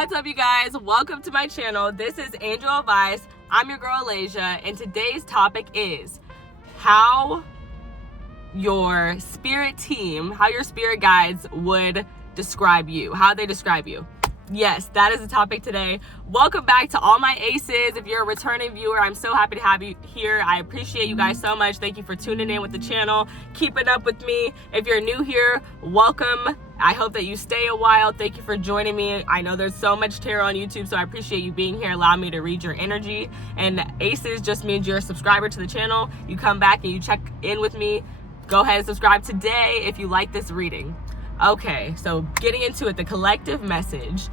What's up, you guys? Welcome to my channel. This is Angel Advice. I'm your girl Aleijalewis, and today's topic is how your spirit team, how your spirit guides would describe you, how they describe you. Yes, that is the topic today. Welcome back to all my aces. If you're a returning viewer, I'm so happy to have you here. I appreciate you guys so much. Thank you for tuning in with the channel. Keep it up with me. If you're new here, welcome. I hope that you stay a while. Thank you for joining me. I know there's so much tarot on YouTube, so I appreciate you being here. Allow me to read your energy. And aces just means you're a subscriber to the channel. You come back and you check in with me. Go ahead and subscribe today if you like this reading. Okay, so getting into it, the collective message.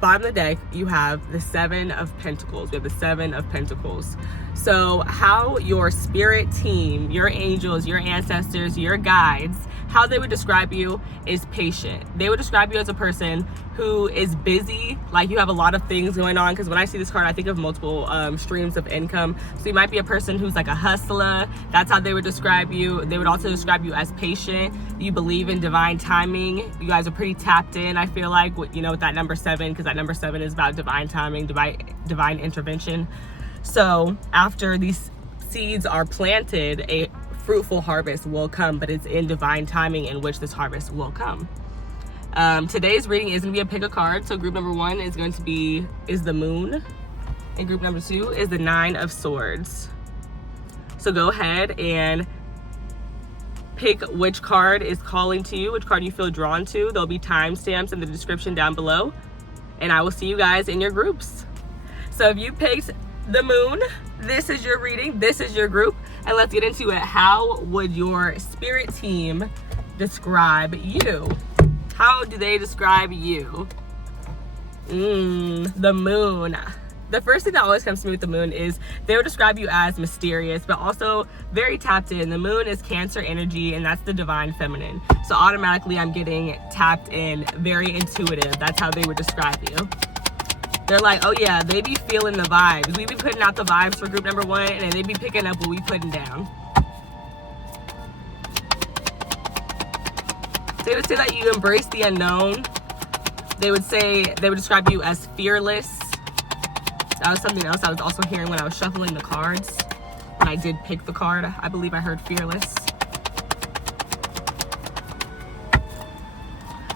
Bottom of the deck, you have the Seven of Pentacles. We have the Seven of Pentacles. So how your spirit team, your angels, your ancestors, your guides, how they would describe you is patient. They would describe you as a person who is busy, like you have a lot of things going on, because when I see this card, I think of multiple streams of income. So you might be a person who's like a hustler. That's how they would describe you. They would also describe you as patient. You believe in divine timing. You guys are pretty tapped in, I feel like, with that number 7, because that number 7 is about divine timing, divine intervention. So after these seeds are planted, a fruitful harvest will come, but it's in divine timing in which this harvest will come. Today's reading is going to be a pick a card. So group number 1 is going to be the Moon, and group number 2 is the Nine of Swords. So go ahead and pick which card is calling to you, which card you feel drawn to. There'll be timestamps in the description down below, and I will see you guys in your groups. So if you picked the Moon, this is your reading, this is your group, and let's get into it. How would your spirit team describe you? How do they describe you? The Moon. The first thing that always comes to me with the Moon is they would describe you as mysterious, but also very tapped in. The Moon is Cancer energy, and that's the divine feminine. So automatically I'm getting tapped in, very intuitive. That's how they would describe you. They're like, oh yeah, they be feeling the vibes. We be putting out the vibes for group number 1, and they be picking up what we putting down. They would say that you embrace the unknown. They would describe you as fearless. That was something else I was also hearing when I was shuffling the cards. When I did pick the card, I believe I heard fearless.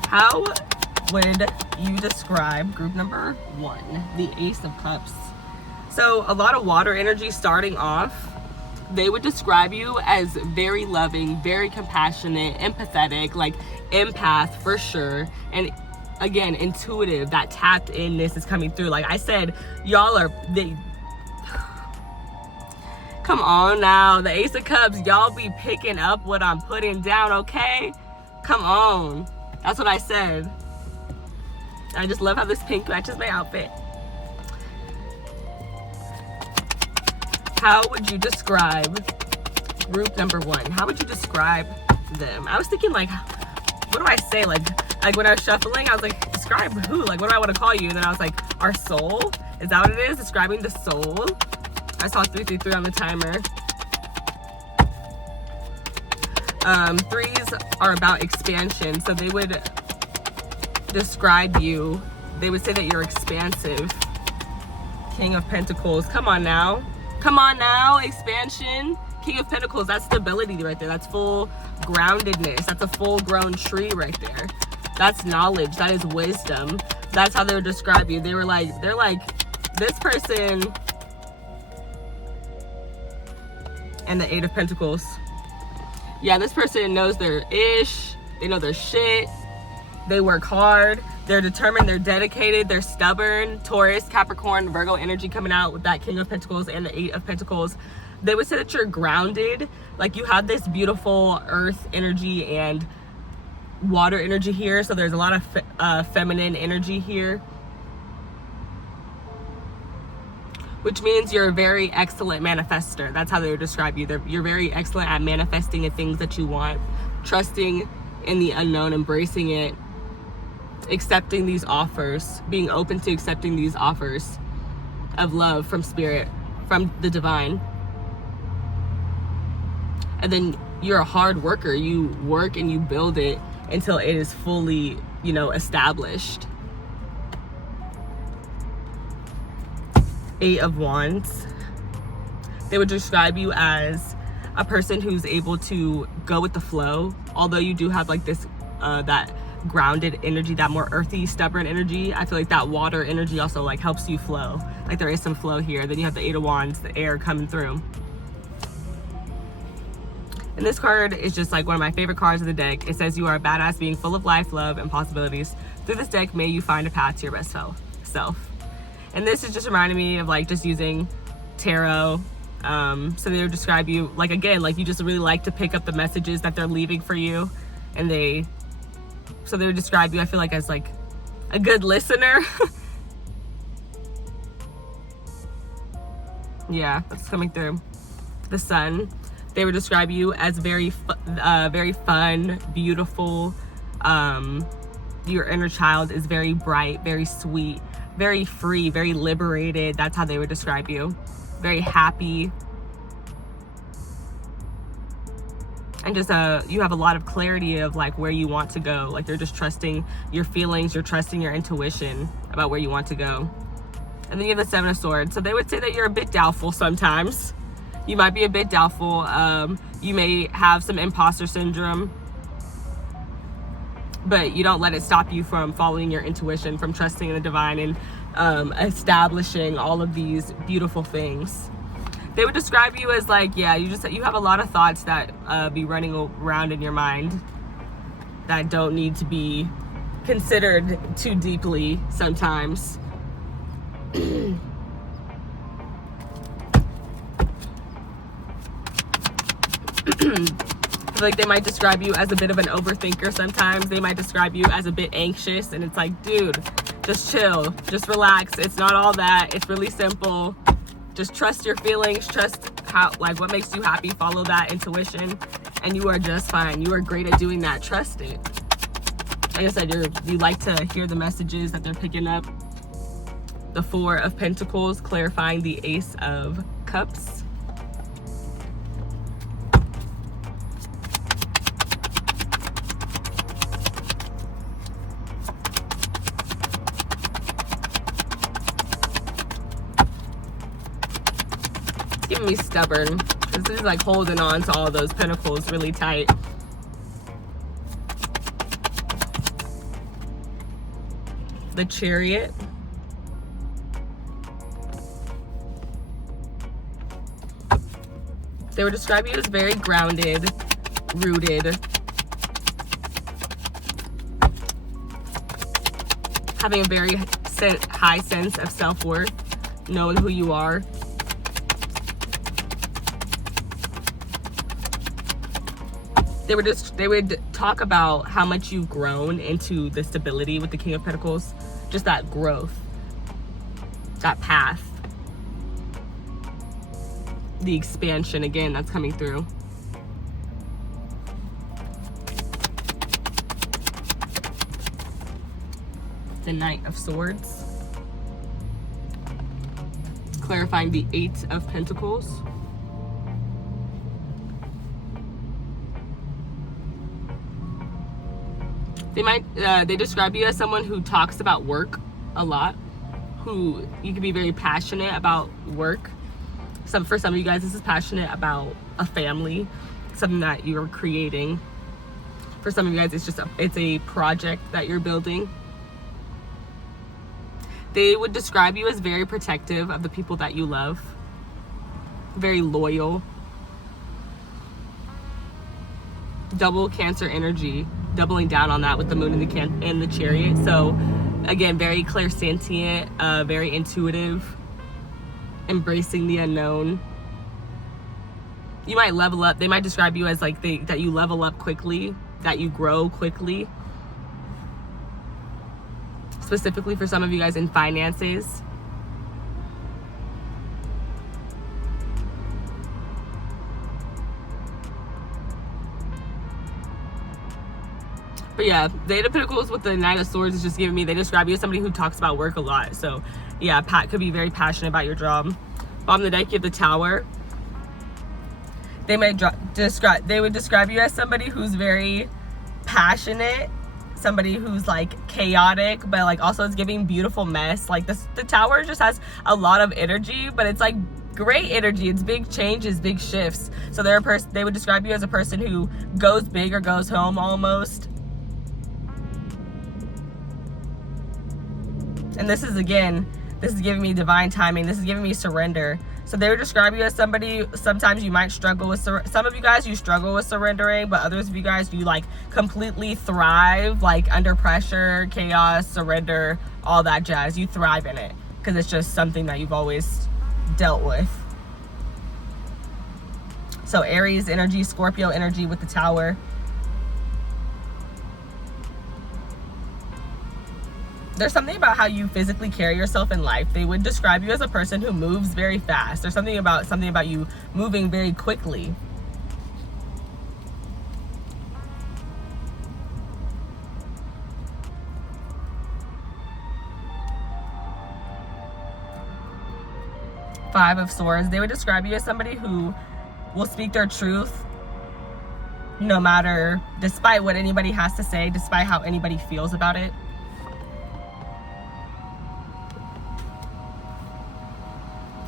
How would you describe group number 1, the Ace of Cups? So a lot of water energy starting off. They would describe you as very loving, very compassionate, empathetic, like empath for sure. And again, intuitive. That tapped inness is coming through. Like I said, y'all are, come on now, the Ace of Cups, y'all be picking up what I'm putting down, okay? Come on. That's what I said. I just love how this pink matches my outfit. How would you describe group number 1? How would you describe them? I was thinking, like, what do I say? Like when I was shuffling, I was like, describe who? Like, what do I want to call you? And then I was like, our soul? Is that what it is? Describing the soul? I saw 333 on the timer. 3s are about expansion. So they would describe you. They would say that you're expansive. King of Pentacles. Come on now. Come on now. Expansion. King of Pentacles. That's stability right there. That's full groundedness. That's a full grown tree right there. That's knowledge. That is wisdom. That's how they would describe you. They're like, this person. And the Eight of Pentacles. Yeah, this person knows their ish. They know their shit. They work hard. They're determined. They're dedicated. They're stubborn. Taurus, Capricorn, Virgo energy coming out with that King of Pentacles and the Eight of Pentacles. They would say that you're grounded. Like you have this beautiful earth energy and water energy here. So there's a lot of feminine energy here. Which means you're a very excellent manifester. That's how they would describe you. You're very excellent at manifesting the things that you want. Trusting in the unknown, embracing it. Accepting these offers, being open to accepting these offers of love from spirit, from the divine. And then you're a hard worker. You work and you build it until it is fully, established. Eight of Wands. They would describe you as a person who's able to go with the flow, although you do have like this that grounded energy, that more earthy, stubborn energy. I feel like that water energy also like helps you flow. Like there is some flow here. Then you have the Eight of Wands, the air coming through. And this card is just like one of my favorite cards of the deck. It says you are a badass being full of life, love, and possibilities. Through this deck, may you find a path to your best self. And this is just reminding me of like just using tarot. So they would describe you like, again, like you just really like to pick up the messages that they're leaving for you. And they would describe you, I feel like, as like a good listener. Yeah, that's coming through. The Sun. They would describe you as very fun, beautiful. Your inner child is very bright, very sweet, very free, very liberated. That's how they would describe you. Very happy. And just you have a lot of clarity of like where you want to go. Like you're just trusting your feelings, you're trusting your intuition about where you want to go. And then you have the Seven of Swords. So they would say that you're a bit doubtful sometimes. You might be a bit doubtful. You may have some imposter syndrome, but you don't let it stop you from following your intuition, from trusting in the divine and establishing all of these beautiful things. They would describe you as like, yeah, you have a lot of thoughts that be running around in your mind that don't need to be considered too deeply sometimes. I feel like they might describe you as a bit of an overthinker sometimes. They might describe you as a bit anxious, and it's like, dude, just chill, just relax. It's not all that. It's really simple. Just trust your feelings, trust what makes you happy, follow that intuition, and you are just fine. You are great at doing that. Trust it. Like I said, you like to hear the messages that they're picking up. The Four of Pentacles, clarifying the Ace of Cups. Giving me stubborn, because this is like holding on to all those pentacles really tight. The Chariot. They would describe you as very grounded, rooted, having a very high sense of self-worth, knowing who you are. They would talk about how much you've grown into the stability with the King of Pentacles, just that growth, that path, the expansion, again, that's coming through. The Knight of Swords, clarifying the Eight of Pentacles. They describe you as someone who talks about work a lot, who you can be very passionate about work. For some of you guys, this is passionate about a family, something that you're creating. For some of you guys, it's a project that you're building. They would describe you as very protective of the people that you love, very loyal. Double Cancer energy, doubling down on that with the Moon and the Chariot. So again, very clairsentient, very intuitive, embracing the unknown. You might level up. They might describe you as like that you level up quickly, that you grow quickly. Specifically for some of you guys in finances. But yeah, the Eight of Pentacles with the Knight of Swords is just giving me, they describe you as somebody who talks about work a lot. So yeah, Pat could be very passionate about your job. Bottom of the deck, you have the Tower. They would describe you as somebody who's very passionate, somebody who's like chaotic, but like also it's giving beautiful mess. Like the Tower just has a lot of energy, but it's like great energy. It's big changes, big shifts. So they're a person, they would describe you as a person who goes big or goes home almost. And this is giving me divine timing. This is giving me surrender. So they would describe you as somebody, sometimes you might struggle with, some of you guys, you struggle with surrendering, but others of you guys, you like completely thrive, like under pressure, chaos, surrender, all that jazz. You thrive in it because it's just something that you've always dealt with. So Aries energy, Scorpio energy with the Tower. There's something about how you physically carry yourself in life. They would describe you as a person who moves very fast. There's something about you moving very quickly. Five of Swords. They would describe you as somebody who will speak their truth no matter, despite what anybody has to say, despite how anybody feels about it.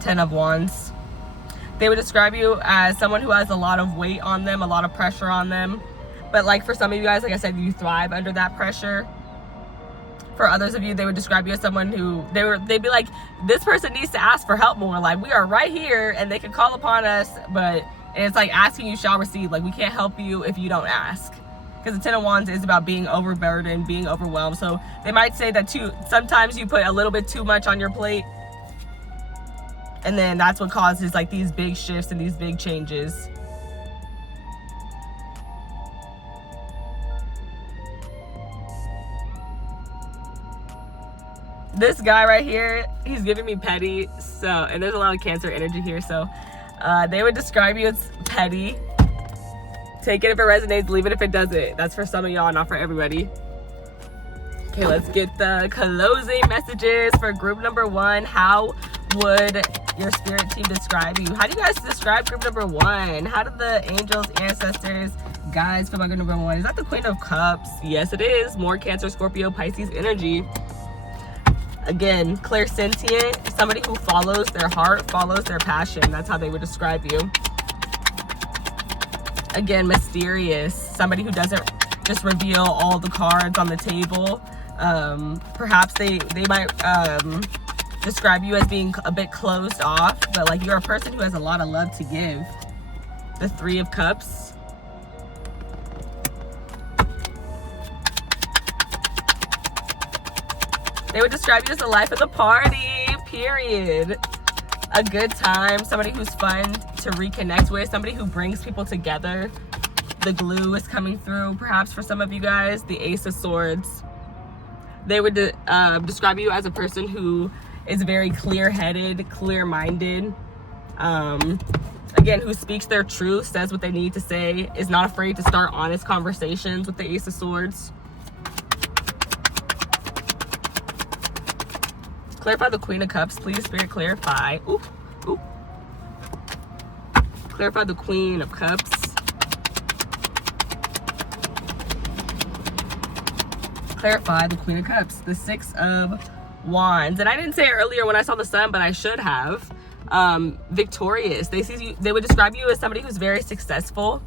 Ten of Wands. They would describe you as someone who has a lot of weight on them, a lot of pressure on them. But like for some of you guys, like I said, you thrive under that pressure. For others of you, they would describe you as someone who, they'd be like, this person needs to ask for help more. Like, we are right here and they can call upon us, but it's like asking you shall receive. Like, we can't help you if you don't ask. Because the Ten of Wands is about being overburdened, being overwhelmed. So they might say that too, sometimes you put a little bit too much on your plate. And then that's what causes like these big shifts and these big changes. This guy right here, he's giving me petty. So, and there's a lot of Cancer energy here. So they would describe you as petty. Take it if it resonates, leave it if it doesn't. That's for some of y'all, not for everybody. Okay, let's get the closing messages for group number 1. How would your spirit team describe you? How do you guys describe group number 1? How do the angels, ancestors, guides feel about group number 1? Is that the Queen of Cups? Yes, it is. More Cancer, Scorpio, Pisces energy. Again, clairsentient, somebody who follows their heart, follows their passion. That's how they would describe you. Again, mysterious, somebody who doesn't just reveal all the cards on the table. Perhaps they might describe you as being a bit closed off, but like you're a person who has a lot of love to give. The Three of Cups. They would describe you as the life of the party, period. A good time, somebody who's fun to reconnect with, somebody who brings people together. The glue is coming through, perhaps for some of you guys. The Ace of Swords. They would describe you as a person who is very clear-headed, clear-minded. Again, who speaks their truth, says what they need to say, is not afraid to start honest conversations with the Ace of Swords. Clarify the Queen of Cups, please, Spirit, clarify. Ooh, ooh. Clarify the Queen of Cups. Clarify the Queen of Cups. The Six of Wands. And I didn't say it earlier when I saw the sun, but I should have. Victorious. They would describe you as somebody who's very successful.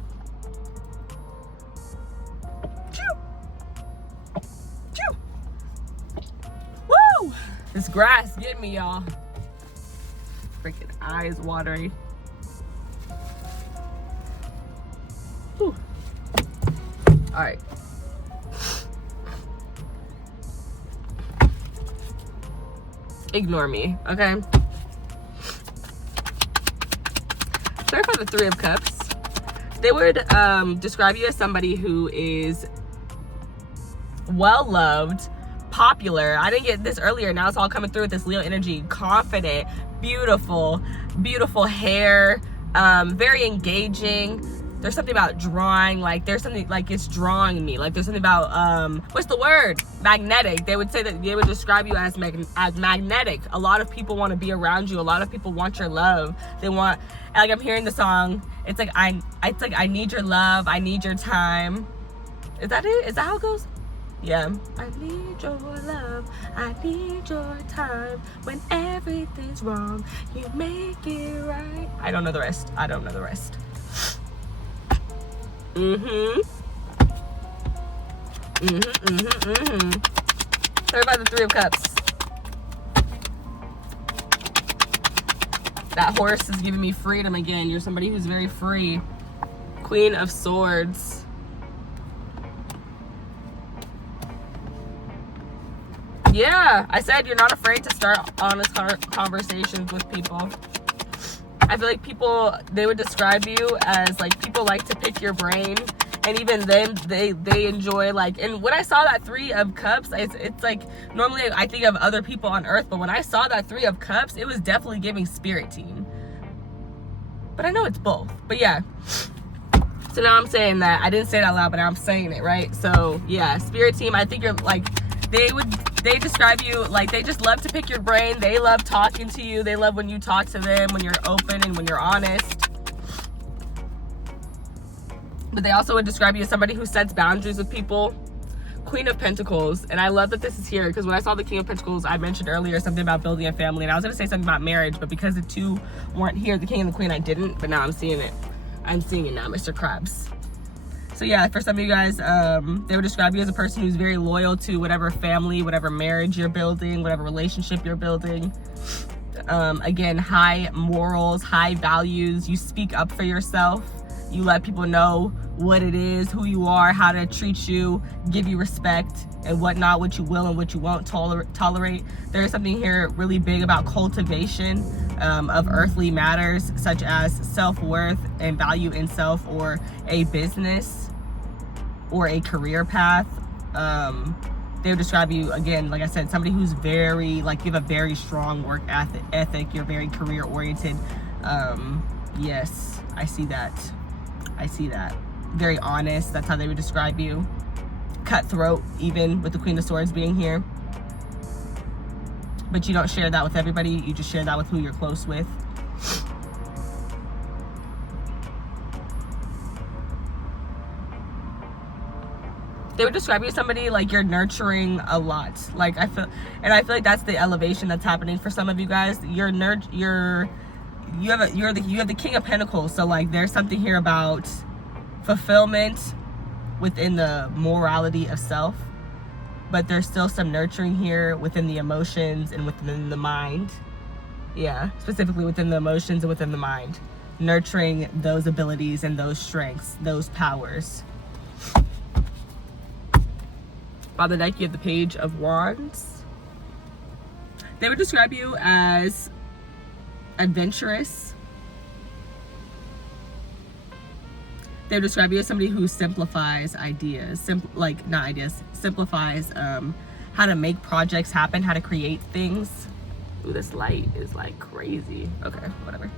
Woo! This grass getting me, y'all. Freaking eyes watering. Whew. All right. Ignore me, okay? Clarify the Three of Cups. They would describe you as somebody who is well-loved, popular. I didn't get this earlier. Now it's all coming through with this Leo energy. Confident, beautiful, beautiful hair, very engaging. There's something about drawing, like there's something like it's drawing me. Like there's something about, what's the word? Magnetic. They would say that they would describe you as magnetic. A lot of people want to be around you. A lot of people want your love. They want, like I'm hearing the song. It's like, I need your love. I need your time. Is that it? Is that how it goes? Yeah. I need your love, I need your time. When everything's wrong, you make it right. I don't know the rest. What about the Three of Cups? That horse is giving me freedom again. You're somebody who's very free. Queen of Swords. Yeah, I said you're not afraid to start honest conversations with people. I feel like people, they would describe you as like, people like to pick your brain. And even then, they enjoy, like, and when I saw that Three of Cups, it's like, normally I think of other people on earth, but when I saw that Three of Cups, it was definitely giving spirit team. But I know it's both. But yeah. So now I'm saying that. I didn't say it out loud, but I'm saying it, right? So yeah, spirit team, I think you're like, they describe you like they just love to pick your brain. They love talking to you. They love when you talk to them, when you're open and when you're honest. But they also would describe you as somebody who sets boundaries with people. Queen of Pentacles. And I love that this is here, because when I saw the King of Pentacles, I mentioned earlier something about building a family. And I was going to say something about marriage, but because the two weren't here, the King and the Queen, I didn't. But now I'm seeing it. I'm seeing it now, Mr. Krabs. So yeah, for some of you guys, they would describe you as a person who's very loyal to whatever family, whatever marriage you're building, whatever relationship you're building. Again, high morals, high values. You speak up for yourself. You let people know what it is, who you are, how to treat you, give you respect and whatnot, what you will and what you won't tolerate. There is something here really big about cultivation of earthly matters, such as self-worth and value in self, or a business or a career path. They would describe you, again, like I said, somebody who's very, like, you have a very strong work ethic. You're very career oriented. Yes, I see that. Very honest. That's how they would describe you. Cutthroat, even with the Queen of Swords being here. But you don't share that with everybody. You just share that with who you're close with. They would describe you as somebody like you're nurturing a lot. Like I feel like that's the elevation that's happening for some of you guys. You have the King of Pentacles. So like there's something here about fulfillment within the morality of self, but there's still some nurturing here within the emotions and within the mind. Yeah, specifically within the emotions and within the mind, nurturing those abilities and those strengths, those powers. By the deck, you have the Page of Wands. They would describe you as adventurous. They would describe you as somebody who simplifies ideas, simplifies how to make projects happen, how to create things. Ooh, this light is like crazy. Okay, whatever.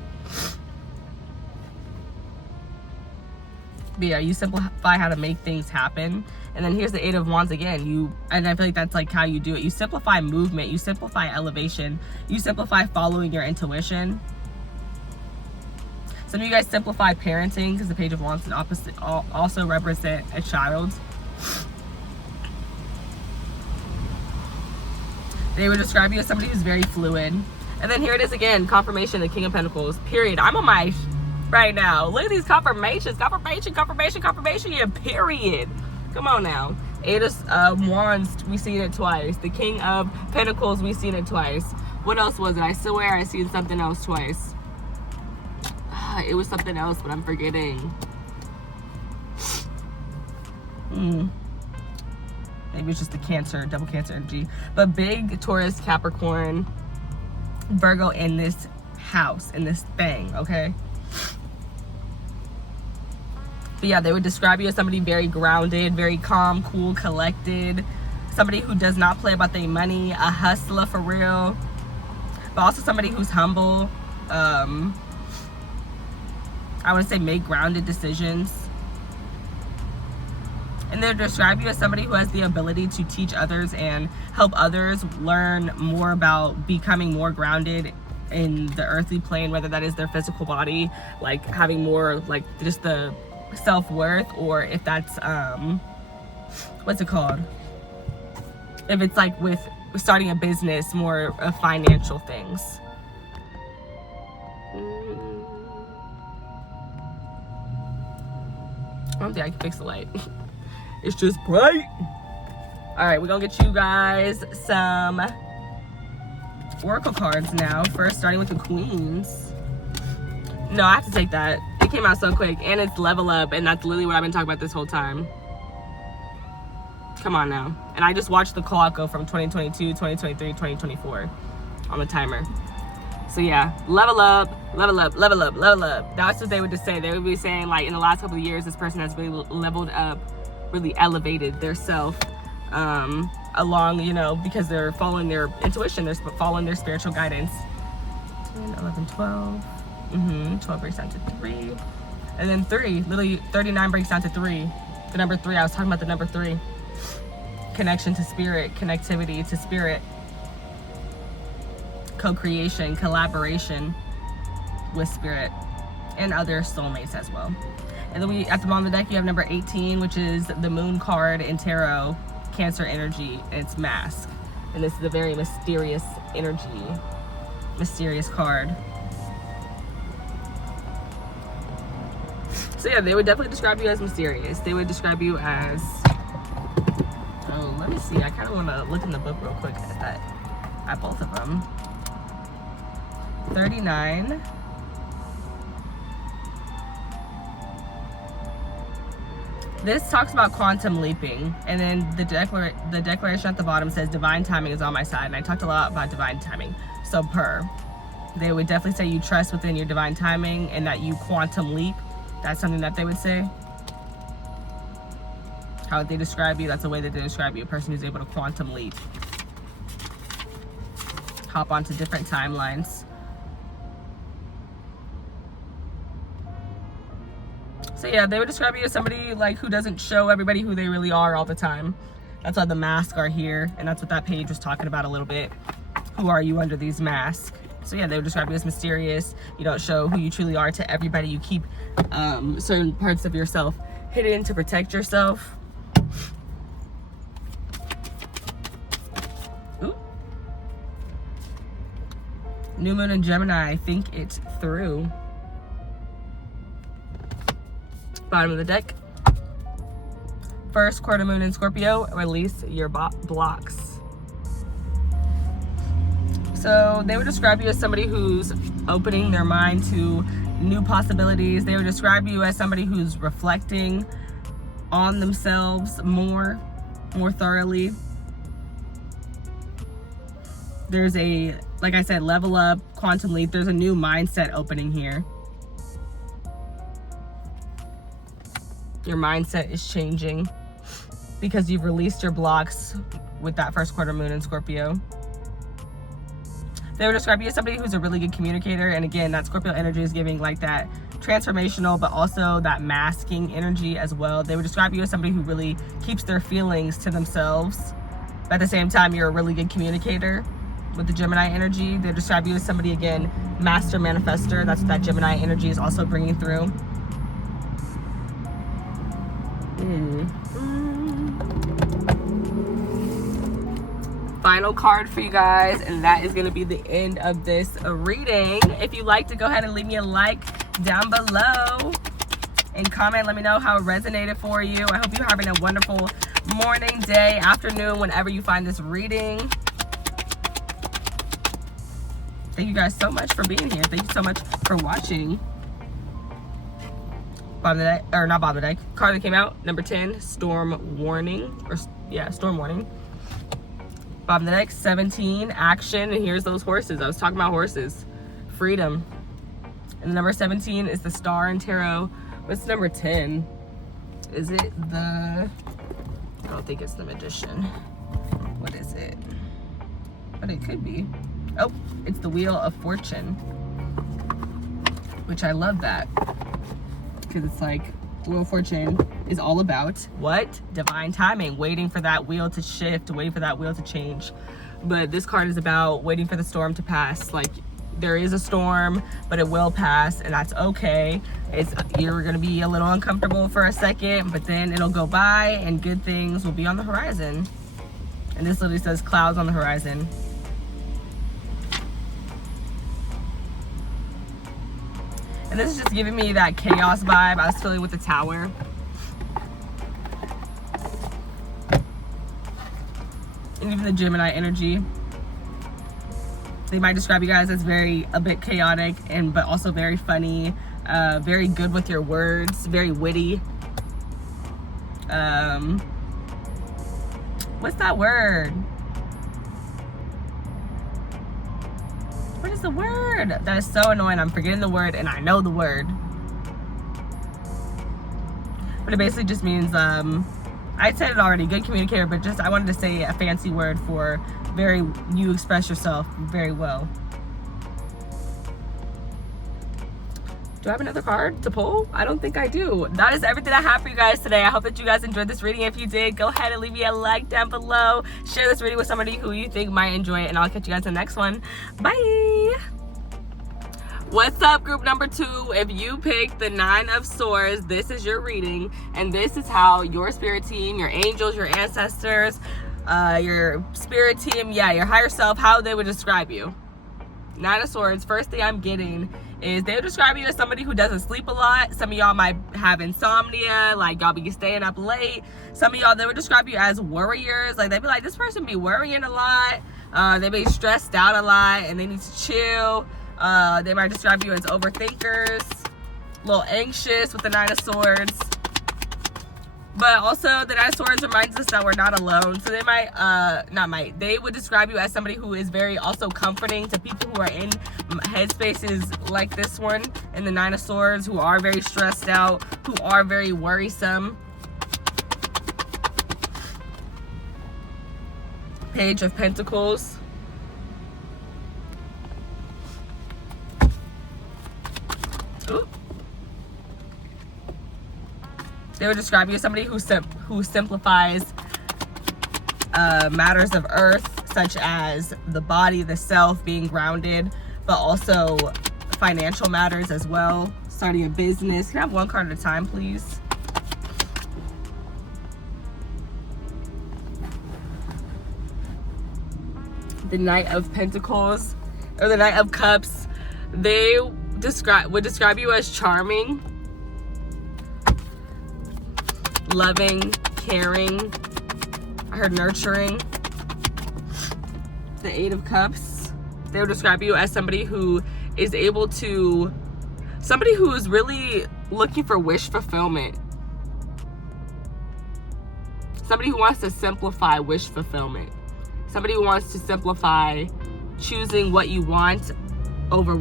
But yeah, you simplify how to make things happen. And then here's the Eight of Wands again. And I feel like that's like how you do it. You simplify movement, you simplify elevation, you simplify following your intuition. Some of you guys simplify parenting, because the Page of Wands can also represent a child. They would describe you as somebody who's very fluid. And then here it is again, confirmation, the King of Pentacles, period. I'm on my right now. Look at these confirmations. Confirmation, yeah, period. Come on now. Eight of Wands, we've seen it twice. The King of Pentacles, we've seen it twice. What else was it? I swear I seen something else twice. It was something else, but I'm forgetting. Maybe it's just the Cancer, double Cancer energy. But big Taurus, Capricorn, Virgo in this house, in this thing, okay? But yeah, they would describe you as somebody very grounded, very calm, cool, collected. Somebody who does not play about their money, a hustler for real. But also somebody who's humble. I would say make grounded decisions. And they describe you as somebody who has the ability to teach others and help others learn more about becoming more grounded in the earthly plane, whether that is their physical body, like having more like just the self-worth, or if that's what's it called, If it's like with starting a business, more of financial things. I don't think I can fix the light. It's just bright. All right, we're gonna get you guys some oracle cards now. First, starting with the queens. No, I have to take that. It came out so quick, and it's level up, and that's literally what I've been talking about this whole time. Come on now. And I just watched the clock go from 2022, 2023, 2024 on the timer. So yeah, level up, level up, level up, level up. That's what they would just say. They would be saying, like, in the last couple of years, this person has really leveled up, really elevated their self along, you know, because they're following their intuition, they're following their spiritual guidance. 10, 11, 12. 12 breaks down to 3. And then 3, literally 39 breaks down to 3. The number 3, I was talking about the number 3. Connection to spirit, connectivity to spirit. Co-creation, collaboration with spirit and other soulmates as well. And then at the bottom of the deck, you have number 18, which is the moon card in tarot, Cancer energy, and it's mask. And this is a very mysterious energy, mysterious card. So yeah, they would definitely describe you as mysterious. They would describe you as, oh, let me see. I kind of want to look in the book real quick at both of them. 39. This talks about quantum leaping, and then the declaration at the bottom says divine timing is on my side, and I talked a lot about divine timing. So they would definitely say you trust within your divine timing and that you quantum leap. That's something that they would say. How would they describe you? That's the way that they describe you, a person who's able to quantum leap. Hop onto different timelines. So yeah, they would describe you as somebody like who doesn't show everybody who they really are all the time. That's why the masks are here, and that's what that page was talking about a little bit. Who are you under these masks? So yeah, they would describe you as mysterious. You don't show who you truly are to everybody. You keep certain parts of yourself hidden to protect yourself. Ooh. New moon in Gemini, think it through. Bottom of the deck. First quarter moon in Scorpio, release your blocks. So they would describe you as somebody who's opening their mind to new possibilities. They would describe you as somebody who's reflecting on themselves more thoroughly. There's a, like I said, level up, quantum leap. There's a new mindset opening here. Your mindset is changing because you've released your blocks with that first quarter moon in Scorpio. They would describe you as somebody who's a really good communicator. And again, that Scorpio energy is giving like that transformational, but also that masking energy as well. They would describe you as somebody who really keeps their feelings to themselves. But at the same time, you're a really good communicator with the Gemini energy. They describe you as somebody, again, master manifester. That's what that Gemini energy is also bringing through. Final card for you guys, and that is going to be the end of this reading. If you'd like to go ahead and leave me a like down below and comment, let me know how it resonated for you. I hope you're having a wonderful morning, day, afternoon, whenever you find this reading. Thank you guys so much for being here. Thank you so much for watching. Bottom of the deck, or not bottom of the deck, card that came out, number 10, storm warning, or yeah, storm warning. Bottom of the deck, 17, action, and here's those horses. I was talking about horses. Freedom. And the number 17 is the star in tarot. What's number 10? Is it the, I don't think it's the magician. What is it? But it could be. Oh, it's the wheel of fortune. Which I love that. Because it's like, the Wheel of Fortune is all about what? Divine timing, waiting for that wheel to shift, waiting for that wheel to change. But this card is about waiting for the storm to pass. Like, there is a storm, but it will pass, and that's okay. You're gonna be a little uncomfortable for a second, but then it'll go by and good things will be on the horizon. And this literally says clouds on the horizon. And this is just giving me that chaos vibe I was feeling with the Tower. And even the Gemini energy. They might describe you guys as a bit chaotic, but also very funny, very good with your words, very witty. What's that word? What is the word? That is so annoying. I'm forgetting the word and I know the word. But it basically just means, I said it already, good communicator, but just I wanted to say a fancy word for you express yourself very well. Do I have another card to pull? I don't think I do. That is everything I have for you guys today. I hope that you guys enjoyed this reading. If you did, go ahead and leave me a like down below. Share this reading with somebody who you think might enjoy it, and I'll catch you guys in the next one. Bye! What's up, group number 2? If you picked the 9 of Swords, this is your reading, and this is how your spirit team, your angels, your ancestors, your spirit team, your higher self, how they would describe you. 9 of Swords, first thing I'm getting is they would describe you as somebody who doesn't sleep a lot. Some of y'all might have insomnia, like y'all be staying up late. Some of y'all, they would describe you as worriers. Like they'd be like, this person be worrying a lot. They be stressed out a lot and they need to chill. They might describe you as overthinkers, a little anxious with the 9 of Swords. But also the 9 of Swords reminds us that we're not alone. So they they would describe you as somebody who is very also comforting to people who are in headspaces like this one, and the 9 of Swords, who are very stressed out, who are very worrisome. Page of Pentacles. Ooh. They would describe you as somebody who simplifies matters of earth, such as the body, the self, being grounded, but also financial matters as well. Starting a business. Can I have one card at a time, please? The Knight of Pentacles, or the Knight of Cups. They would describe you as charming, loving, caring. I heard nurturing. The 8 of Cups. They would describe you as somebody who is somebody who's really looking for wish fulfillment. Somebody who wants to simplify wish fulfillment. Somebody who wants to simplify choosing what you want over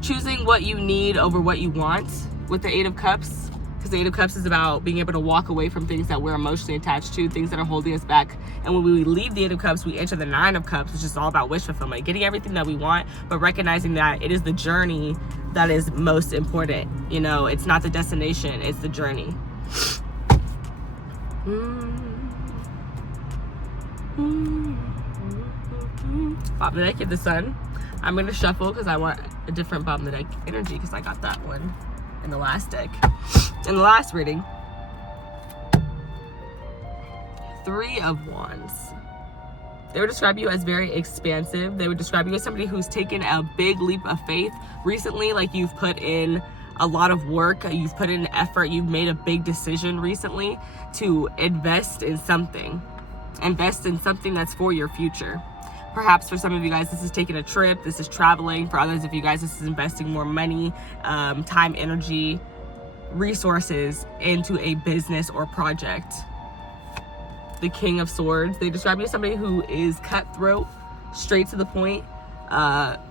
choosing what you need over what you want with the 8 of Cups. Because the 8 of Cups is about being able to walk away from things that we're emotionally attached to, things that are holding us back. And when we leave the 8 of Cups, we enter the 9 of Cups, which is all about wish fulfillment, getting everything that we want, but recognizing that it is the journey that is most important. You know, it's not the destination, it's the journey. Bottom of the deck, you have the Sun. I'm going to shuffle because I want a different bottom of the deck energy because I got that one in the last deck. In the last reading, 3 of Wands. They would describe you as very expansive. They would describe you as somebody who's taken a big leap of faith recently. Like you've put in a lot of work, you've put in effort, you've made a big decision recently to invest in something that's for your future. Perhaps for some of you guys, this is taking a trip, this is traveling. For others of you guys, this is investing more money, time, energy, resources into a business or project. The King of Swords. They describe you as somebody who is cutthroat, straight to the point.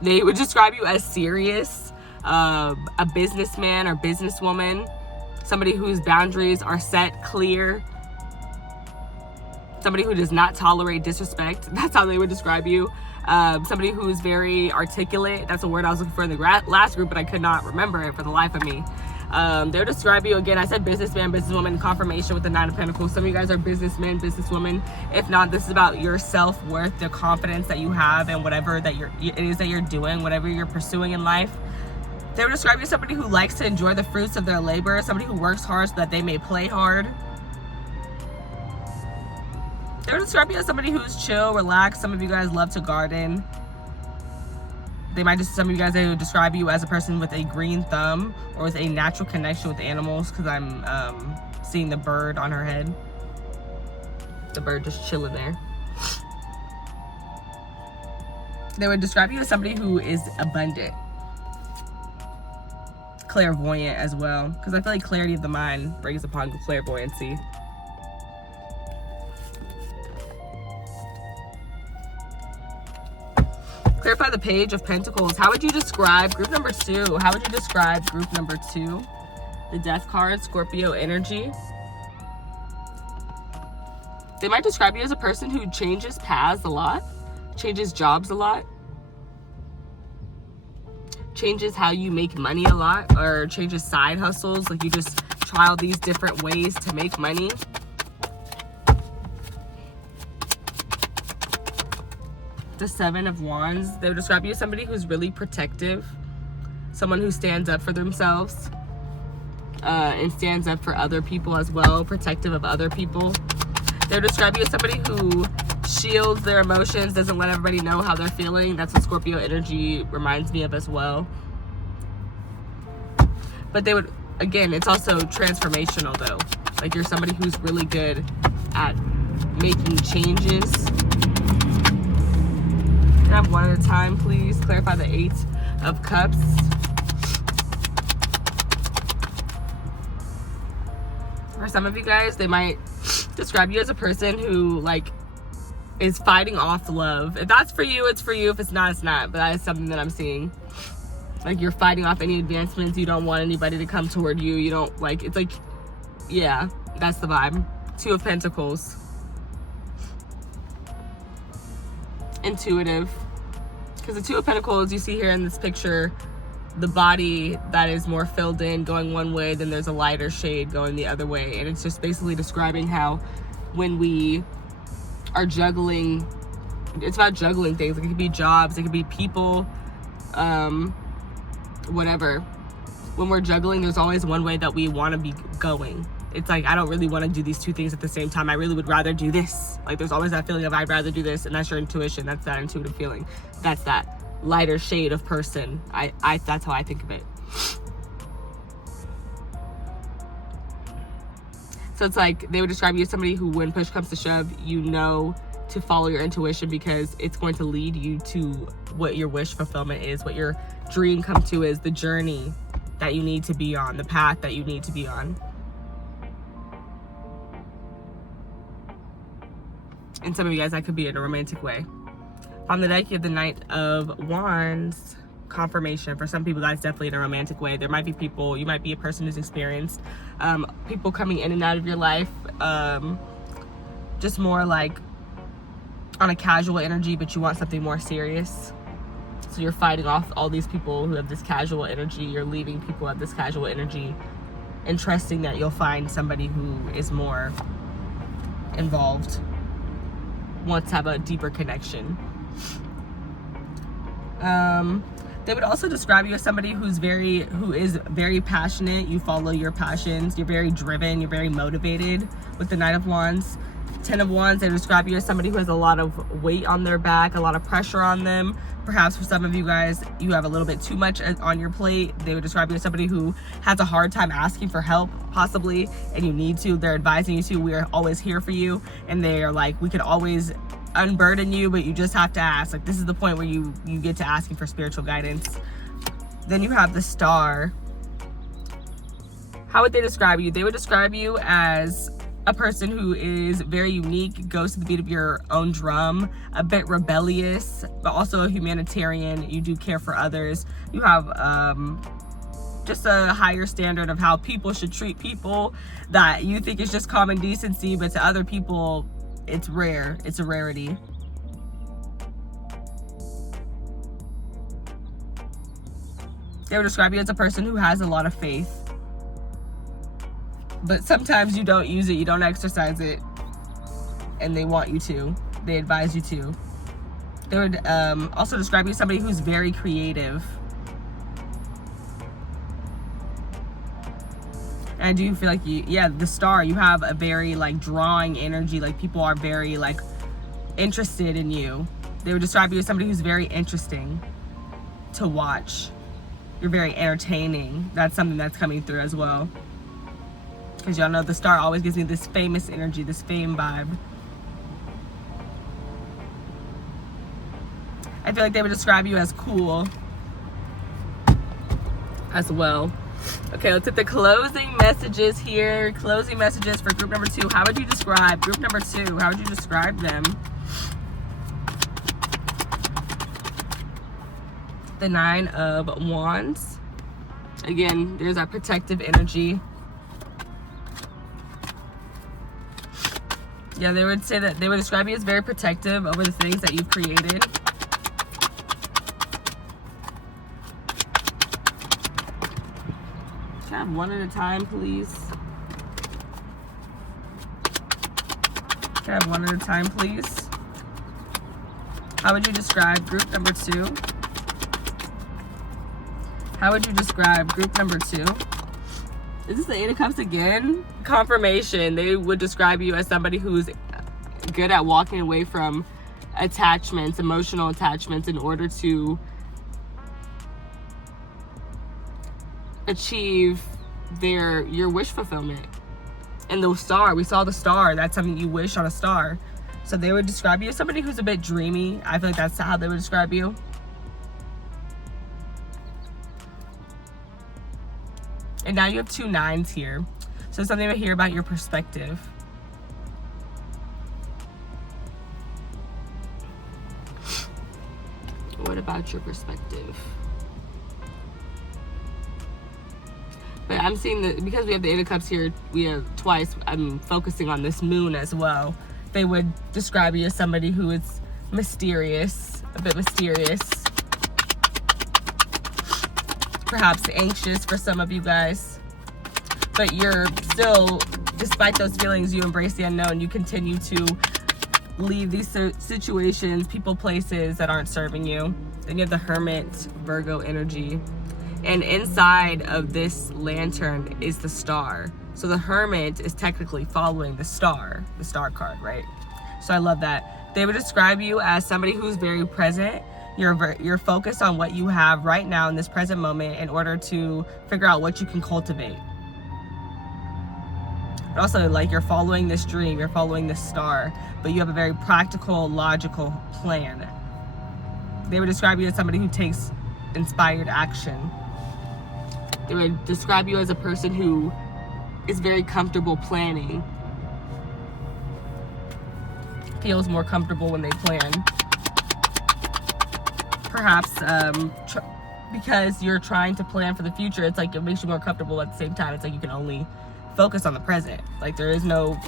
They would describe you as serious, a businessman or businesswoman, somebody whose boundaries are set clear, somebody who does not tolerate disrespect. That's how they would describe you. Somebody who's very articulate. That's a word I was looking for in the last group, but I could not remember it for the life of me. They'll describe you, again, I said businessman, businesswoman, confirmation with the 9 of Pentacles. Some of you guys are businessmen, businesswomen. If not, this is about your self-worth, the confidence that you have in whatever it is that you're doing, whatever you're pursuing in life. They would describe you as somebody who likes to enjoy the fruits of their labor, somebody who works hard so that they may play hard. They would describe you as somebody who's chill, relaxed. Some of you guys love to garden. Some of you guys, they would describe you as a person with a green thumb or with a natural connection with animals, because I'm seeing the bird on her head. The bird just chilling there. They would describe you as somebody who is abundant. Clairvoyant as well, because I feel like clarity of the mind brings upon clairvoyancy. Clarify the Page of Pentacles. How would you describe group number 2? How would you describe group number 2? The Death card, Scorpio energy. They might describe you as a person who changes paths a lot, changes jobs a lot, changes how you make money a lot, or changes side hustles. Like you just try all these different ways to make money. The Seven of Wands. They would describe you as somebody who's really protective, someone who stands up for themselves and stands up for other people as well, protective of other people. They would describe you as somebody who shields their emotions, doesn't let everybody know how they're feeling. That's what Scorpio energy reminds me of as well. But they would, again, it's also transformational though. Like you're somebody who's really good at making changes. Can I have one at a time, please? Clarify the Eight of Cups. For some of you guys, they might describe you as a person who like is fighting off love. If that's for you, it's for you. If it's not, it's not. But that is something that I'm seeing. Like you're fighting off any advancements. You don't want anybody to come toward you. You don't like, it's like, yeah, that's the vibe. Two of Pentacles. Intuitive. Because the Two of Pentacles you see here in this picture, the body that is more filled in going one way, then there's a lighter shade going the other way. And it's just basically describing how when we are juggling, it's about juggling things. It could be jobs, it could be people, whatever. When we're juggling, there's always one way that we want to be going. It's like, I don't really want to do these two things at the same time. I really would rather do this. Like there's always that feeling of I'd rather do this, and that's your intuition. That's that intuitive feeling. That's that lighter shade of person. That's how I think of it. So it's like they would describe you as somebody who, when push comes to shove, you know to follow your intuition because it's going to lead you to what your wish fulfillment is, what your dream come to is, the journey that you need to be on, the path that you need to be on. And some of you guys, that could be in a romantic way. On the deck, you have the Knight of Wands, confirmation. For some people, that's definitely in a romantic way. There might be people, you might be a person who's experienced people coming in and out of your life, just more like on a casual energy, but you want something more serious. So you're fighting off all these people who have this casual energy. You're leaving people who have this casual energy and trusting that you'll find somebody who is more involved, wants to have a deeper connection. They would also describe you as somebody who is very passionate. You follow your passions. You're very driven. You're very motivated with the Knight of Wands. Ten of Wands, they describe you as somebody who has a lot of weight on their back, a lot of pressure on them. Perhaps for some of you guys, you have a little bit too much on your plate. They would describe you as somebody who has a hard time asking for help, possibly, and you need to. They're advising you to. We are always here for you. And they are like, we could always unburden you, but you just have to ask. Like, this is the point where you get to asking for spiritual guidance. Then you have the Star. How would they describe you? They would describe you as a person who is very unique, goes to the beat of your own drum, a bit rebellious, but also a humanitarian. You do care for others. You have just a higher standard of how people should treat people that you think is just common decency, but to other people, it's rare. It's a rarity. They would describe you as a person who has a lot of faith, but sometimes you don't use it, you don't exercise it, and they want you to. They advise you to. They would also describe you as somebody who's very creative. And I do feel like the star, you have a very like drawing energy. Like people are very like interested in you. They would describe you as somebody who's very interesting to watch. You're very entertaining. That's something that's coming through as well. Because y'all know the star always gives me this famous energy, this fame vibe. I feel like they would describe you as cool as well. Okay, let's hit the closing messages here. Closing messages for group number 2. How would you describe group number 2? How would you describe them? The 9 of Wands. Again, there's that protective energy. Yeah, they would say that they would describe you as very protective over the things that you've created. Can I have one at a time, please? Can I have one at a time, please? How would you describe group number 2? How would you describe group number 2? Is this the 8 of Cups again? Confirmation. They would describe you as somebody who's good at walking away from attachments, emotional attachments, in order to achieve your wish fulfillment. And the star, we saw the star. That's something you wish on a star. So they would describe you as somebody who's a bit dreamy. I feel like that's how they would describe you. And now you have 2 9s here. So something to hear about your perspective. What about your perspective? But I'm seeing that because we have the 8 of Cups here, we have twice, I'm focusing on this moon as well. They would describe you as somebody who is mysterious, a bit mysterious. Perhaps anxious for some of you guys, but you're still, despite those feelings, you embrace the unknown. You continue to leave these situations, people, places that aren't serving you. Then you have the Hermit, Virgo energy, and inside of this lantern is the star. So the Hermit is technically following the star card, right? So I love that. They would describe you as somebody who's very present. You're focused on what you have right now in this present moment in order to figure out what you can cultivate. But also, like, you're following this dream, you're following this star, but you have a very practical, logical plan. They would describe you as somebody who takes inspired action. They would describe you as a person who is very comfortable planning. Feels more comfortable when they plan. Perhaps because you're trying to plan for the future, it's like it makes you more comfortable. At the same time, it's like you can only focus on the present. Like there is no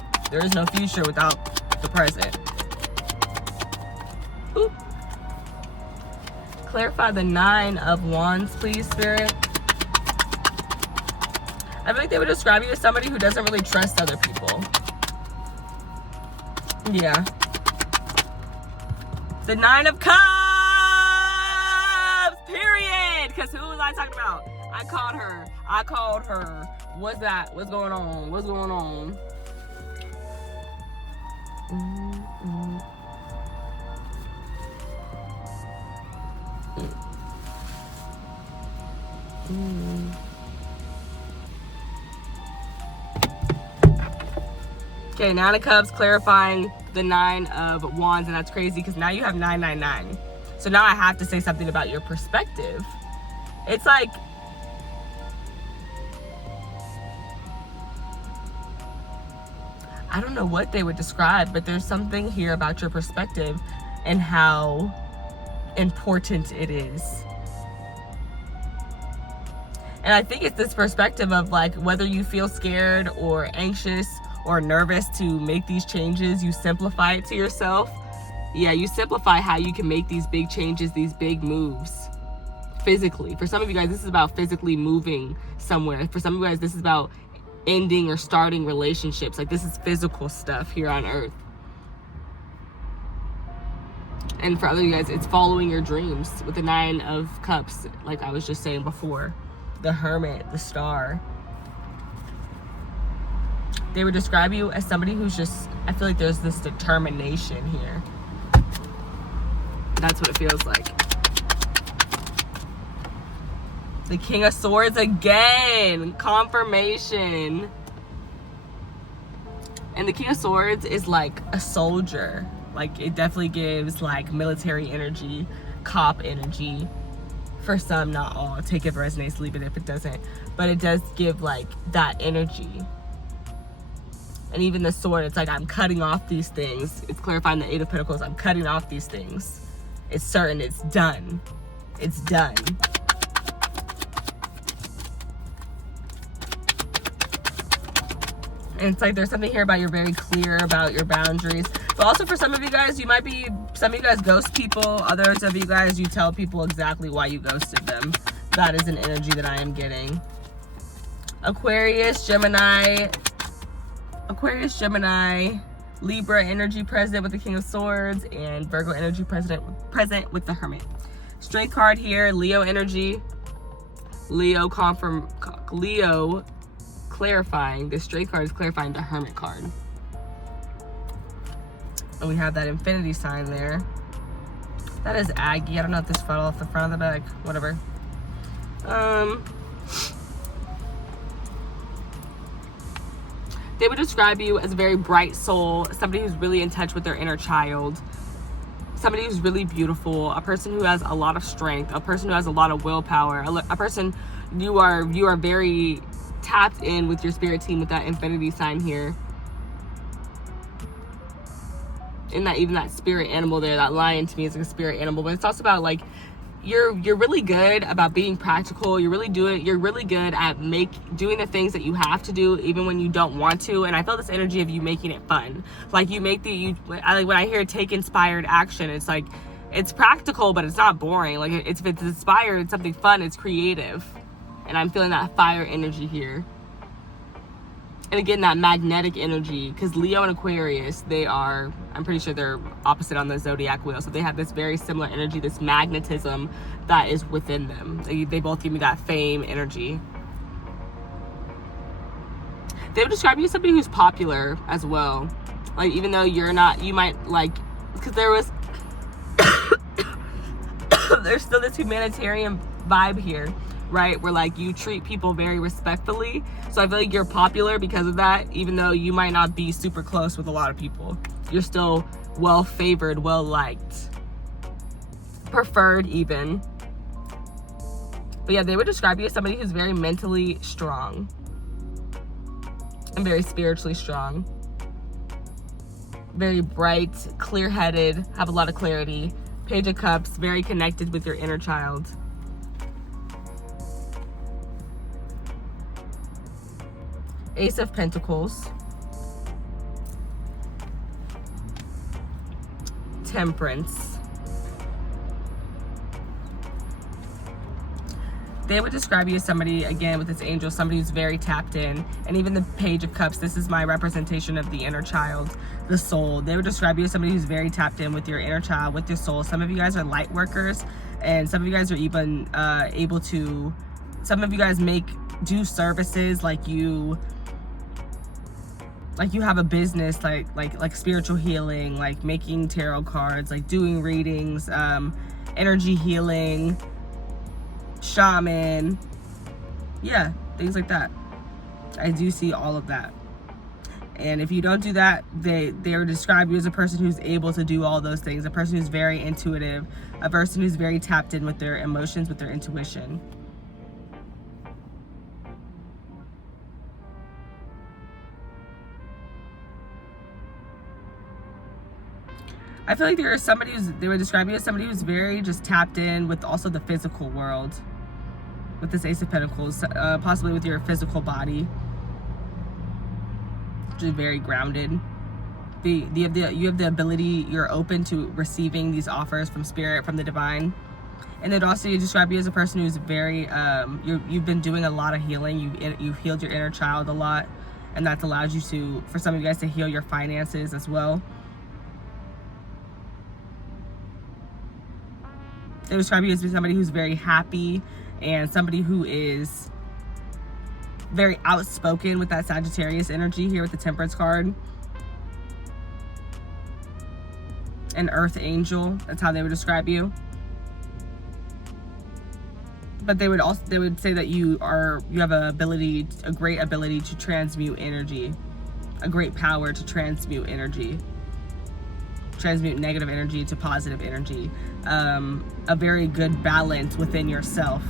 future without the present. Ooh. Clarify the 9 of Wands, please, Spirit. I feel like they would describe you as somebody who doesn't really trust other people. Yeah. The 9 of Cups! Period! Because who was I talking about? I called her. What's that? What's going on? What's going on? Okay, 9 of Cups, clarifying the 9 of Wands, and that's crazy because now you have 999. So now I have to say something about your perspective. It's like, I don't know what they would describe, but there's something here about your perspective and how important it is. And I think it's this perspective of like, whether you feel scared or anxious or nervous to make these changes, you simplify it to yourself. Yeah, you simplify how you can make these big changes, these big moves physically. For some of you guys, this is about physically moving somewhere. For some of you guys, this is about ending or starting relationships. Like this is physical stuff here on earth. And for other of you guys, it's following your dreams with the 9 of Cups, like I was just saying before. The Hermit, the star. They would describe you as somebody who's just, I feel like there's this determination here. That's what it feels like. The King of Swords again. Confirmation. And the King of Swords is like a soldier. Like, it definitely gives like military energy, cop energy. For some, not all. Take it if it resonates, leave it if it doesn't. But it does give like that energy. And even the sword, it's like, I'm cutting off these things. It's clarifying the Eight of Pentacles. I'm cutting off these things. It's certain, it's done. It's done. And it's like there's something here about you're very clear about your boundaries. But also for some of you guys, you might be, some of you guys ghost people. Others of you guys, you tell people exactly why you ghosted them. That is an energy that I am getting. Aquarius, Gemini, Libra energy present with the King of Swords, and Virgo energy present with the Hermit. Straight card here, Leo energy. Leo clarifying. The straight card is clarifying the Hermit card. And we have that infinity sign there. That is Aggie. I don't know if this fell off the front of the bag. Whatever. They would describe you as a very bright soul, somebody who's really in touch with their inner child, somebody who's really beautiful, a person who has a lot of strength, a person who has a lot of willpower, a person you are very tapped in with your spirit team with that infinity sign here. And that even that spirit animal there, that lion to me is like a spirit animal, but it's also about like you're really good about being practical. You're really good at doing the things that you have to do even when you don't want to. And I feel this energy of you making it fun. Like you make when I hear take inspired action, it's like it's practical, but it's not boring. Like if it's inspired, it's something fun, it's creative. And I'm feeling that fire energy here. And again, that magnetic energy, because Leo and Aquarius, I'm pretty sure they're opposite on the zodiac wheel. So they have this very similar energy, this magnetism that is within them. They both give me that fame energy. They would describe you as somebody who's popular as well. Like, even though you're not, you might like, because there's still this humanitarian vibe here. Right, where like you treat people very respectfully. So I feel like you're popular because of that, even though you might not be super close with a lot of people. You're still well favored, well liked, preferred even. But yeah, they would describe you as somebody who's very mentally strong and very spiritually strong. Very bright, clear-headed, have a lot of clarity. Page of Cups, very connected with your inner child. Ace of Pentacles, Temperance. They would describe you as somebody, again, with this angel, somebody who's very tapped in. And even the Page of Cups, this is my representation of the inner child, the soul. They would describe you as somebody who's very tapped in with your inner child, with your soul. Some of you guys are light workers, and some of you guys are even some of you guys do services like you have a business, like spiritual healing, like making tarot cards, like doing readings, energy healing, shaman, yeah, things like that. I do see all of that. And if you don't do that, they are describe you as a person who's able to do all those things, a person who's very intuitive, a person who's very tapped in with their emotions, with their intuition. I feel like they were describing you as somebody who's very just tapped in with also the physical world. With this Ace of Pentacles, possibly with your physical body. Just very grounded. You have the ability, you're open to receiving these offers from spirit, from the divine. And then also you describe you as a person who's very, you've been doing a lot of healing. You've healed your inner child a lot. And that's allowed you for some of you guys to heal your finances as well. They describe you as somebody who's very happy and somebody who is very outspoken with that Sagittarius energy here with the Temperance card. An earth angel, that's how they would describe you. But they would say that you have a great ability to transmute energy, a great power to transmute energy, transmute negative energy to positive energy, a very good balance within yourself.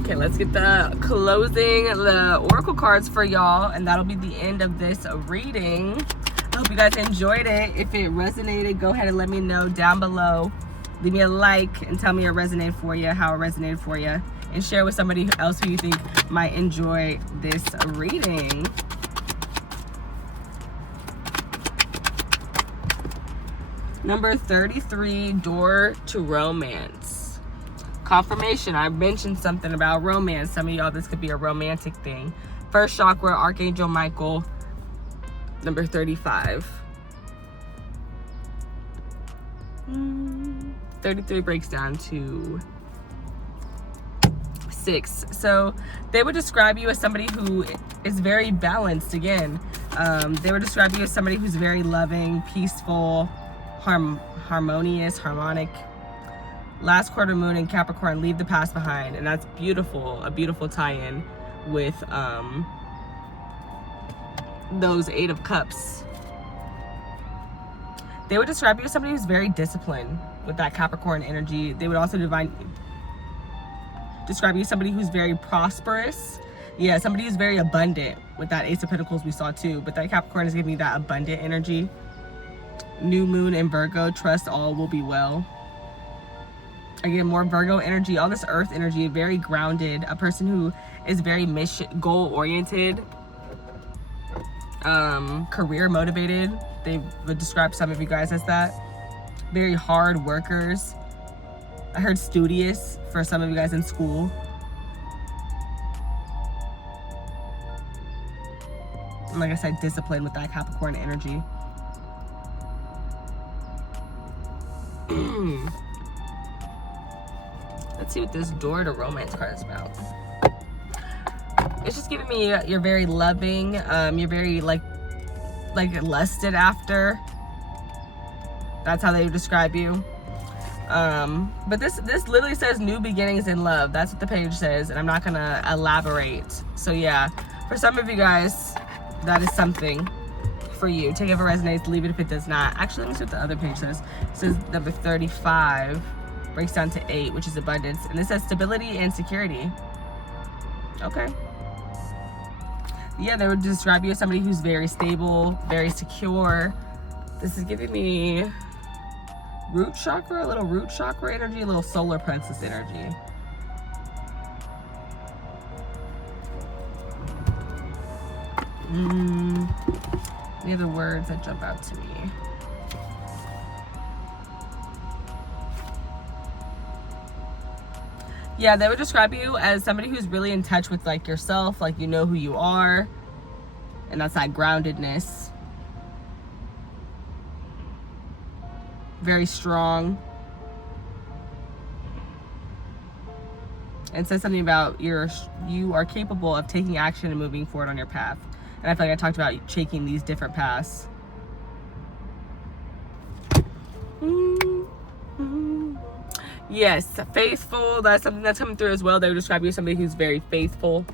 Okay, let's get the oracle cards for y'all, and that'll be the end of this reading. I hope you guys enjoyed it. If it resonated, go ahead and let me know down below. Leave me a like and tell me it resonated for you, how it resonated for you, and share with somebody else who you think might enjoy this reading. Number 33, door to romance. Confirmation. I mentioned something about romance. Some of y'all, this could be a romantic thing. First chakra, Archangel Michael. Number 35. 33 breaks down to 6. So they would describe you as somebody who is very balanced again. They would describe you as somebody who's very loving, peaceful, harmonious, harmonic. Last quarter moon in Capricorn, leave the past behind. And that's beautiful, a beautiful tie-in with those 8 of Cups. They would describe you as somebody who's very disciplined with that Capricorn energy. They would also describe you as somebody who's very prosperous. Yeah, somebody who's very abundant with that Ace of Pentacles we saw too. But that Capricorn is giving me that abundant energy. New moon in Virgo, trust all will be well. Again, more Virgo energy, all this earth energy, very grounded, a person who is very goal oriented, career motivated. They would describe some of you guys as that. Very hard workers. I heard studious for some of you guys in school. And like I said, discipline with that Capricorn energy. Let's see what this door to romance card is about. It's just giving me you're very loving. You're very like lusted after. That's how they would describe you. But this literally says new beginnings in love. That's what the page says, and I'm not gonna elaborate. So yeah, for some of you guys, that is something for you. Take it if it resonates, leave it if it does not. Actually, let me see what the other page says. It says number 35 breaks down to 8, which is abundance, and it says stability and security. Okay. Yeah, they would describe you as somebody who's very stable, very secure. This is giving me root chakra, a little root chakra energy, a little solar princess energy. Any other words that jump out to me? Yeah, they would describe you as somebody who's really in touch with like yourself, like you know who you are, and that's that groundedness. Very strong. And says something about you are capable of taking action and moving forward on your path. And I feel like I talked about taking these different paths. Yes, faithful. That's something that's coming through as well. They would describe you as somebody who's very faithful.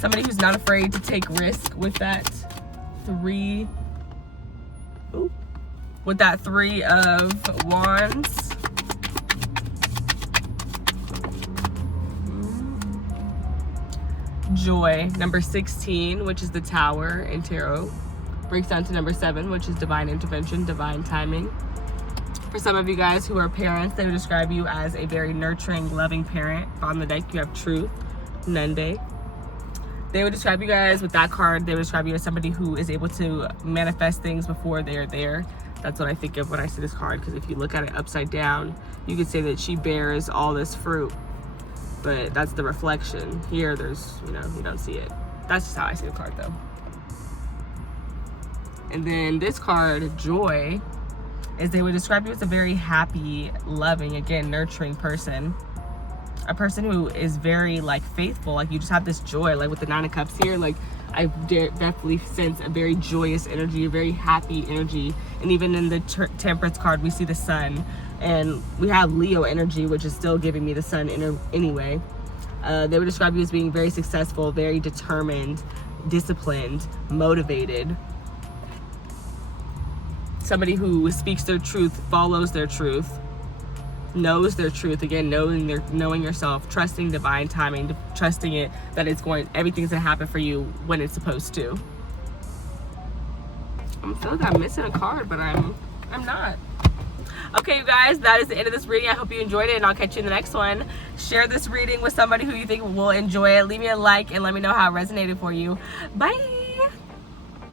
Somebody who's not afraid to take risk with that 3. Ooh, with that 3 of Wands. Joy, number 16, which is the Tower in Tarot, breaks down to number 7, which is divine intervention, divine timing. For some of you guys who are parents, they would describe you as a very nurturing, loving parent. On the deck, you have Truth, Nunde. They would describe you guys with that card. They would describe you as somebody who is able to manifest things before they are there. That's what I think of when I see this card, because if you look at it upside down, you could say that she bears all this fruit. But that's the reflection. Here, there's, you don't see it. That's just how I see the card, though. And then this card, Joy, is they would describe you as a very happy, loving, again, nurturing person. A person who is very like faithful. Like you just have this joy, like with the 9 of Cups here, like I definitely sense a very joyous energy, a very happy energy. And even in the Temperance card, we see the sun, and we have Leo energy, which is still giving me the sun anyway. They would describe you as being very successful, very determined, disciplined, motivated. Somebody who speaks their truth, follows their truth, knows their truth. Again, knowing yourself, trusting divine timing, trusting it that everything's gonna happen for you when it's supposed to. I feel like I'm missing a card, but I'm not. Okay, you guys, that is the end of this reading. I hope you enjoyed it, and I'll catch you in the next one. Share this reading with somebody who you think will enjoy it. Leave me a like and let me know how it resonated for you. Bye.